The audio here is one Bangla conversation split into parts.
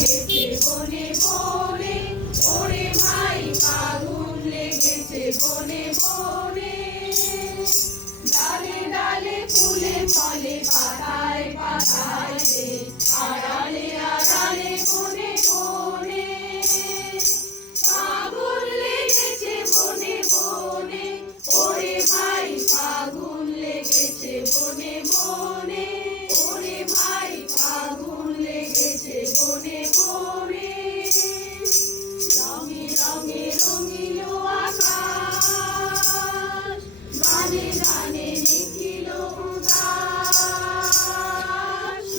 লেগেছে বনে বনে, ওরে ভাই ফাগুন লেগেছে বনে বনে। ডালে ডালে ফুলে ফলে পাতায় পাতায় রে, আড়ালে আড়ালে কোণে কোণে। ফাগুন লেগেছে বনে বনে, ওরে ভাই ফাগুন লেগেছে বনে বনে, ওরে ভাই ফাগুন লেগেছে বনে বনে। রঙে রঙে রঙিল আকাশ, গানে গানে নিখিল উদাস।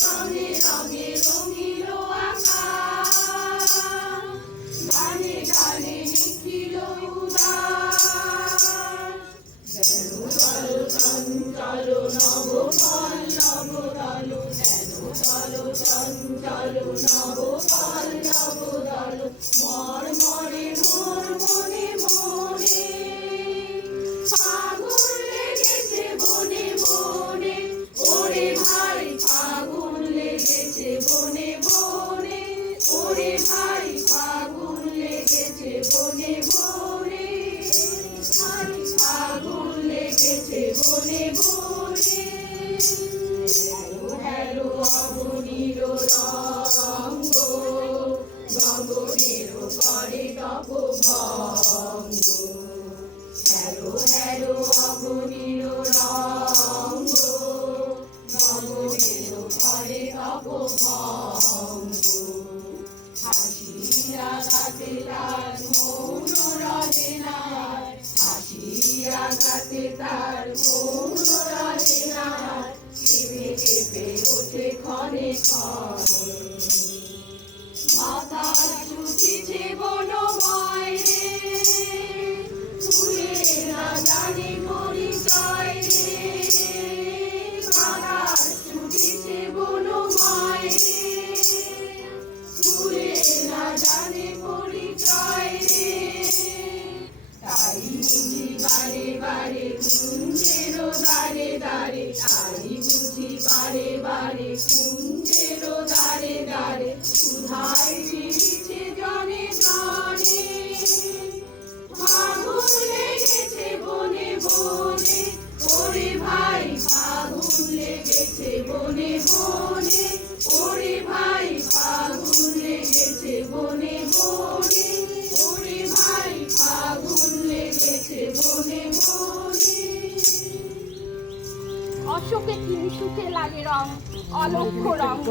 রঙে রঙে রঙিল আকাশ, গানে গানে নিখিল উদাস। চলো চঞ্চল নব পল্লব দল, চলো চঞ্চল নব পল্লব দল। মর্মরে মোর মনে মনে, ফাগুন লেগেছে বনে বনে, ওরে ভাই ফাগুন লেগেছে বনে বনে, ওরে ভাই ফাগুন লেগেছে বনে বনে। ফাগুন লেগেছে বনে বনে। হ্যালো অবনীর রঙ্গ, গগনের করে তপ ভঙ্গ। হ্যালো হ্যালো অবনীর রঙ্গ, গগনের করে তপ ভঙ্গ। হাসিয়া গাতে তার মৌন রজে নাই, হাসিয়া গাতে তার মৌন রজে নাই। কেঁপে কেঁপে ওঠে ক্ষণে ক্ষণে, মাথা ছুটিছে বনময় রে, ফুলে না জানে পরিচয় রে। মাথা ছুটিছে বনময় রে, ফুলে না জানে পরিচয় রে। তাই বুঝি বারে বারে কুঞ্জের দ্বারে দ্বারে, তাই বুঝি বারে বারে কুঞ্জের দ্বারে দ্বারে। সুধায় ফিরিছে জনে জনে, ফাগুন লেগেছে বনে বনে, ওরে ভাই ফাগুন লেগেছে বনে বনে, ওরে ভাই ফাগুন লেগেছে বনে বনে, ওরে ভাই ফাগুন লেগেছে বনে বনে। অশোকে কি সুখে লাগে রং, অলক্ষ্য রং।